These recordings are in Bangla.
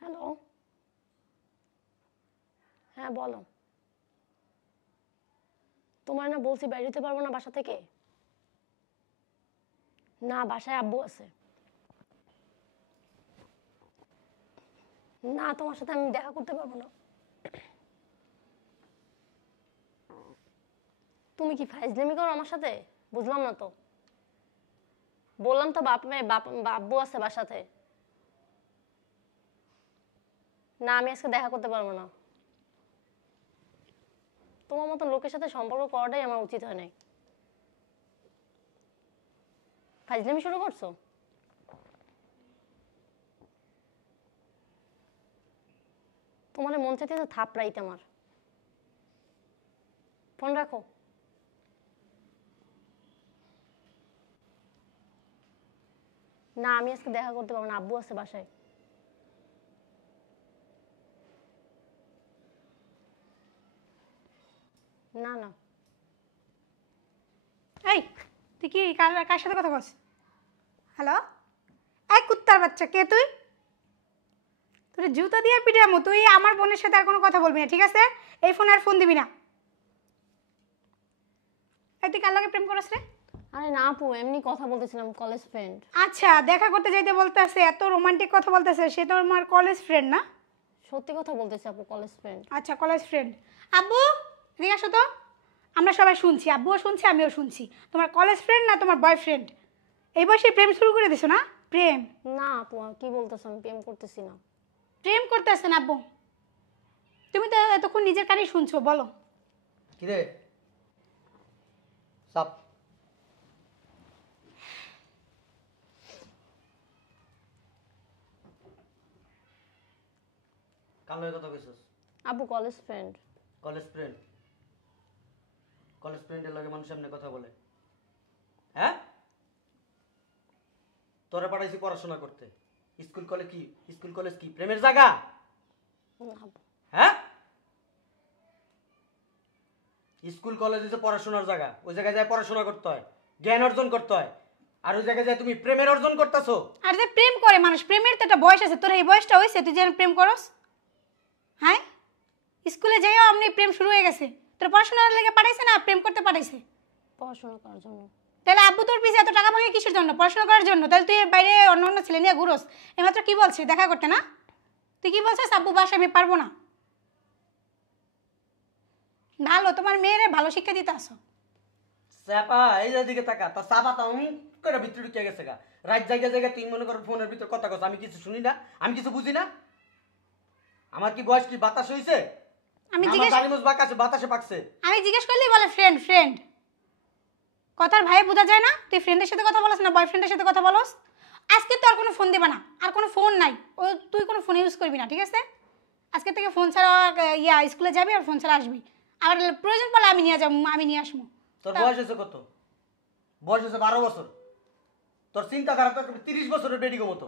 হ্যালো, হ্যাঁ বলো। তোমার না বলছি বাইরে যেতে পারবো না বাসা থেকে। না, বাসায় আব্বু আছে। না, তোমার সাথে আমি দেখা করতে পারবো না। তুমি কি ফাইজলামি করো আমার সাথে? বুঝলাম না তো। বললাম তো আব্বু আছে বাসাতে। না, আমি আজকে দেখা করতে পারবো না। তোমার মতো লোকের সাথে সম্পর্ক করাটাই আমার উচিত হয় নাই। ফাইজলামি শুরু করছো? তোমার মন চাইতে থাপড়াইতে আমার। ফোন রাখো। না, আমি আজকে দেখা করতে পারবো না, আব্বু আছে বাসায়। না না। এই তুই কি কার সাথে কথা বলছ? হ্যালো, এই কুত্তার বাচ্চা, কে তুই? তুই জুতা দিয়ে পিটামো। তুই আমার বোনের সাথে আর কোনো কথা বলবি না, ঠিক আছে? এই ফোনে আর ফোন দিবি না। এই তুই কার লগে প্রেম করছ রে? আরে না আপু, এমনি কথা বলতেছিলাম, কলেজ ফ্রেন্ড। আচ্ছা, দেখা করতে যাইতে বলতেছে, এত রোমান্টিক কথা বলতেছে, সে তো আমার কলেজ ফ্রেন্ড না? সত্যি কথা বলতেছি আপু, কলেজ ফ্রেন্ড। আচ্ছা, কলেজ ফ্রেন্ড। আব্বু এদিকে আসো তো। আমরা সবাই শুনছি, আব্বুও শুনছি, আমিও শুনছি। তোমার কলেজ ফ্রেন্ড না তোমার বয়ফ্রেন্ড? এই বয়সে প্রেম শুরু করে দিছো না? প্রেম? না আপু, কি বলতেছো? আমি প্রেম করতেছি না। প্রেম করতেছেন আব্বু? তুমি তো এতক্ষণ নিজের কানেই শুনছো, বলো। কিরে সাপ কার লগে কথা কইছস? আপু, college friend. College friend? College ফ্রেন্ডের লগে মানুষ এমনি কথা বলে? হ্যাঁ, তোরে পাঠাইছি পড়াশোনা করতে। স্কুল কলেজ কি? স্কুল কলেজ কি প্রেমের জায়গা? না আপু। হ্যাঁ, স্কুল কলেজ হচ্ছে পড়াশোনার জায়গা। ওই জায়গায় যায় পড়াশোনা করতে হয়, জ্ঞান অর্জন করতে হয়। আর ওই জায়গায় যায় তুমি প্রেমের অর্জন করতেছো। আর যে প্রেম করে মানুষ, প্রেমের তো একটা বয়স আছে। তোর এই বয়সটা হয়েছে, তুই যেন প্রেম করস? হ্যাঁ, স্কুলে যাইও আপনি প্রেম শুরু হয়ে গেছে। তোর পড়াশোনার লেগে পাঠাইছে না প্রেম করতে পাঠাইছে? পড়াশোনা করার জন্য। তাহলে আব্বু তোর পিছে এত টাকা ভাঙে কিসের জন্য? পড়াশোনা করার জন্য? তাহলে তুই বাইরে অন্য অন্য ছেলে নিয়ে ঘুরোস। এইমাত্র কি বলছিস দেখা করতে না? তুই কি বলছিস আব্বু বাসা আমি পারবো না? ভালো, তোমার মেয়েরে ভালো শিক্ষা দিতে আসো। চাপা এই যে দিকে তাকা, তা চাপা তা করে ভিতরে ঢুকে গেছে গা। রাত জায়গা জায়গা তুই মনে কর ফোনের ভিতর কথা কস, আমি কিছু শুনি না, আমি কিছু বুঝি না। আমার কি বয়স কি বাতাস হইছে? আমি আমার জিজ্ঞেস দাড়ি মুছ বাঁকাছে, বাতাসে পাকছে। আমি জিজ্ঞেস করলেই বলে ফ্রেন্ড ফ্রেন্ড। কথার ভাই বোঝা যায় না? তুই ফ্রেন্ডের সাথে কথা বলছ না বয়ফ্রেন্ডের সাথে কথা বলস? আজকে তো আর কোনো ফোন দিবা না, আর কোনো ফোন নাই। ও তুই কোনো ফোন ইউজ করবি না, ঠিক আছে? আজকে থেকে ফোন ছাড়া স্কুলে যাবি আর ফোন ছাড়া আসবি। আর প্রয়োজন পড়লে আমি নিয়ে যাবো, আমি নিয়ে আসবো। তোর বয়স হয়েছে কত? বয়স হয়েছে 12 বছর। তোর চিন্তাধারা তো 30 বছরের বেডিগো মতো।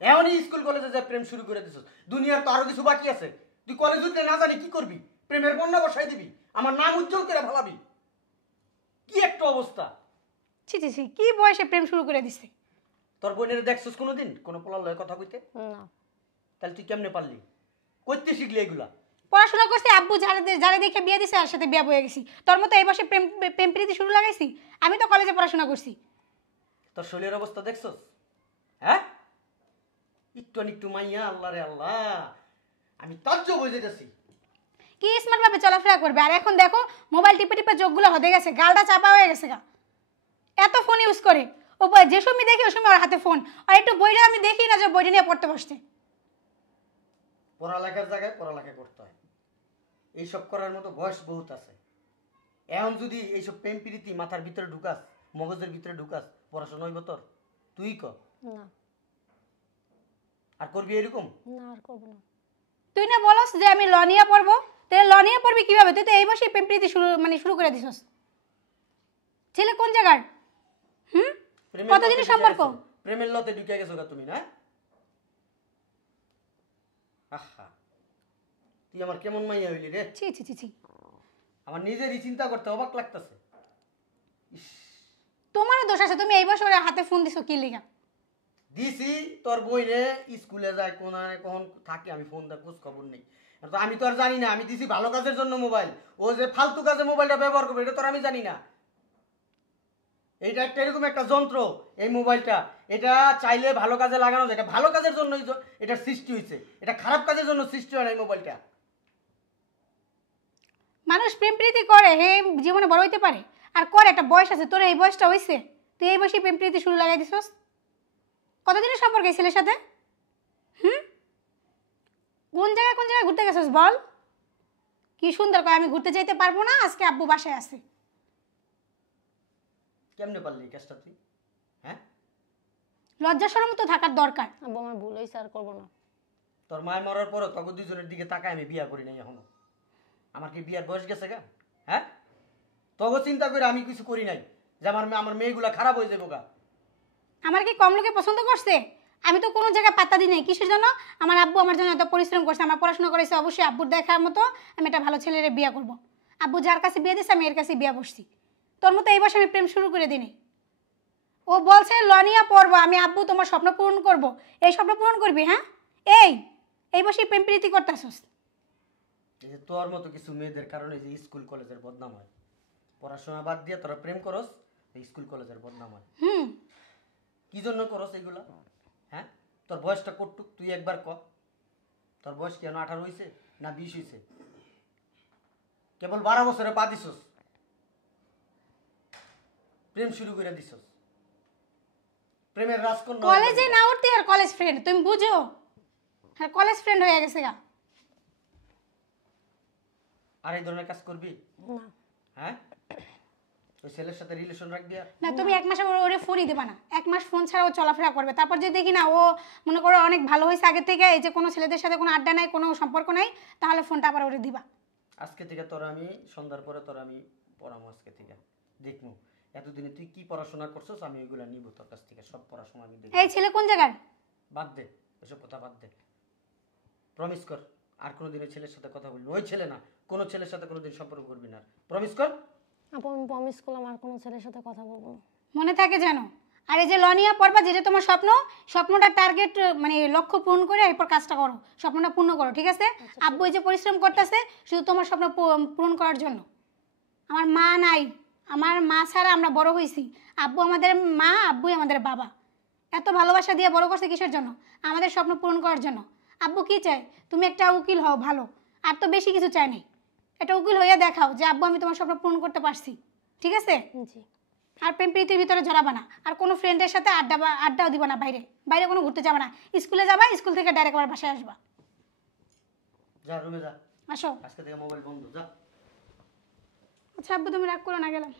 এমনই স্কুল কলেজে যা প্রেম শুরু করে দিছিস। দুনিয়ার তো আরো কিছু বাকি আছে। তুই কলেজ উঠলে না জানি কি করবি, প্রেমের বন্যা বসাই দিবি, আমার নাম উজ্জ্বল করে ভালাবি। কি একটা অবস্থা! ছি ছি ছি, কি বয়সে প্রেম শুরু করে দিছে? তোর বোনের দেখছিস কোনোদিন কোনো পোলার লয়ে কথা কইতে? না। তাহলে তুই কেমনে পারলি? কইতে শিখলি এগুলা? পড়াশোনা করছি, আব্বু যারা দেখে বিয়ে দিছে আর সাথে বিয়ে বয়ে গেছি। তোর মতো এই বয়সে প্রেম প্রেম প্রীতি শুরু লাগাইছি? আমি তো কলেজে পড়াশোনা করছি। তোর শরীরের অবস্থা দেখছস? হ্যাঁ, একটু একটু মাইয়া, আল্লাহ রে আল্লাহ, আমি তাজ্জ বুঝে গেছি। কি স্মার্ট ভাবে চলাফেরা করবে? আর এখন দেখো মোবাইল টিপে টিপে চোখগুলো হতে গেছে, গালটা চাপা হয়ে গেছে গা। এত ফোন ইউজ করে ও, যে সময় দেখি ওই সময় ওর হাতে ফোন। আর একটু বইটা আমি দেখি না যে বইটা নিয়ে পড়তে বসতে। পড়ালেখার জায়গায় পড়ালেখা করতে হয়, এইসব করার মতো বয়স বহুত আছে। এখন যদি এইসব প্রেম প্রীতি মাথার ভিতরে ঢুকাস, মগজের ভিতরে ঢুকাস, পড়াশোনা হইব তোর? তুই ক না। আর করবি এরকম? না, আর করবো না। তুই না বলস যে আমি ল নিয়ে পড়বো, তাহলে ল নিয়ে পড়বি কিভাবে? তুই তো এই বয়সে প্রেম প্রীতি শুরু করে দিছস। ছেলে কোন জায়গার? কতদিনের সম্পর্ক? প্রেমের লতে ঢুকে গেছো গা তুমি, না? আহা, তুই আমার কেমন মাইয়া হইলি রে! ছি ছি ছি ছি, আমার নিজেরই চিন্তা করতে অবাক লাগতেছে। তোমারও দোষ আছে, তুমি এই বয়সে ওর হাতে ফোন দিছো কি লিগা? দিছি তোর বইনে স্কুলে যায় কোনায় কখন থাকে আমি ফোন দা খোঁজ খবর নেই। তো আমি তো আর জানি না, আমি দিছি ভালো কাজের জন্য মোবাইল, ও যে ফালতু কাজে মোবাইলটা ব্যবহার করবে এটা তো আর আমি জানি না। এইটা একটা এরকম একটা যন্ত্র, এই মোবাইলটা এটা চাইলে ভালো কাজে লাগানো যায়, এটা ভালো কাজের জন্য এটার সৃষ্টি হয়েছে, এটা খারাপ কাজের জন্য সৃষ্টি হয় না এই মোবাইলটা। মানুষ প্রেম প্রীতি করে হে জীবনে বড় হইতে পারে, আর করে একটা বয়স আছে। তোর এই বয়সটা হইছে, তুই এই বয়সে প্রেম প্রীতি শুরু লাগাই দিছস। কতদিনের সম্পর্ক এই ছেলের সাথে? কোন জায়গায় ঘুরতে গেছস বল? কি সুন্দর করে আমি ঘুরতে যাইতে পারবো না, আজকে আব্বু বাসায় আছে। কেমনে পারলি এই কাজটা তুই? হ্যাঁ, লজ্জা শরম তো থাকার দরকার। আব্বু আমার ভুল হয়েছে, আর করবো না। তোর মায়ের মরার পরও তোকে দুজনের দিকে তাকায় আমি বিয়া করি নাই এখনো। আমার কি বিয়ার বয়স গেছে গা? হ্যাঁ, তবে চিন্তা করে আমি কিছু করি নাই যে আমার মেয়েগুলা খারাপ হয়ে যাবো গা। আমার কি কম লোকে পছন্দ করছে? আমি তো কোনো জায়গায় পাত্তা দিই নাই। কিসের জন্য? আমার আব্বু আমার জন্য এত পরিশ্রম করছে, আমার পড়াশোনা করেছে, অবশ্যই আব্বুর দেখার মতো আমি একটা ভালো ছেলের বিয়ে করব। আব্বু যার কাছে বিয়ে দিচ্ছে আমি এর কাছে বিয়ে বসছি। তোর মতো এই বছর আমি প্রেম শুরু করে দিই। ও বলছে লনিয়া পড়বো, আমি আব্বু তোমার স্বপ্ন পূরণ করব। এই স্বপ্ন পূরণ করবি? হ্যাঁ, এই বসে প্রেম প্রীতি করতেছস। এই যে তোর মতো কিছু মেয়েদের কারণে যে স্কুল কলেজের বদনাম হয়, পড়াশোনা বাদ দিয়ে তোরা প্রেম করস, এই স্কুল কলেজের বদনাম হয়। কি জন্য করস এইগুলা? হ্যাঁ, তোর বয়সটা কটুক তুই একবার ক। তোর বয়স কেন 18 হয়েছে না 20 হয়েছে? কেবল 12 বছরে পা দিছস, প্রেম শুরু করে দিছস, প্রেমের রাজকন্যা। কলেজে না উঠতে আর কলেজ ফ্রেন্ড, তুমি বুঝো? হ্যাঁ, কলেজ ফ্রেন্ড হয়ে গেছে গা। আর এই ধরনের কাজ করবি? না। হ্যাঁ, ওই ছেলের সাথে রিলেশন রাখবি? না, তুমি এক মাস ওরে ফোনই দেবা না। এক মাস ফোন ছাড়া ও চলাফেরা করবে। তারপর যদি দেখি না ও মনে করো অনেক ভালো হয়েছে আগে থেকে, এই যে কোনো ছেলেদের সাথে কোনো আড্ডা নাই, কোনো সম্পর্ক নাই, তাহলে ফোনটা আবার ওরে দিবা। আজকে থেকে তোর আমি সন্ধ্যার পরে তোর আমি পড়াবো। আজকে থেকে দেখবো এতদিনে তুই কি পড়াশোনা করছস, আমি ওইগুলা নিব তোর কাছ থেকে, সব পড়াশোনা আমি দেখব। এই ছেলে কোন জায়গার? বাদ দে এসব কথা, বাদ দে। প্রমিস কর আর কোনোদিন ওই ছেলের সাথে কথা বলবি না। ওই ছেলে না, কোনো ছেলের সাথে কোনোদিন সম্পর্ক করবি না। প্রমিস কর। আপু আমি প্রমিস করলাম আর কোনো ছেলের সাথে কথা বলবো না। মনে থাকে যেন। আর এই যে লনিয়া পড়বা, যেটা তোমার স্বপ্ন, স্বপ্নটা টার্গেট মানে লক্ষ্য পূরণ করে এরপর কাজটা করো, স্বপ্নটা পূর্ণ করো, ঠিক আছে? আব্বু এই যে পরিশ্রম করতেছে শুধু তোমার স্বপ্ন পূরণ করার জন্য। আমার মা নাই, আমার মা ছাড়া আমরা বড় হয়েছি। আব্বু আমাদের মা, আব্বুই আমাদের বাবা। এত ভালোবাসা দিয়ে বড় করছে কিসের জন্য? আমাদের স্বপ্ন পূরণ করার জন্য। আব্বু কি চায়? তুমি একটা উকিল হও ভালো, আর তো বেশি কিছু চাই নাই। একটা উকিল হইয়া দেখাও যে আব্বু আমি তোমার স্বপ্ন পূরণ করতে পারছি, ঠিক আছে? জি। আর প্রেম প্রীতির ভিতরে জড়াবা না, আর কোনো ফ্রেন্ডের সাথে আড্ডাও দিবা না, বাইরে বাইরে কোনো ঘুরতে যাবা না। স্কুলে যাবা, স্কুল থেকে ডাইরেক্ট আবার বাসায় আসবা। যা রুমে যা, আসো। আজকে থেকে মোবাইল বন্ধ, যা। আচ্ছা আব্বু তুমি রাগ করো না, গেলাম।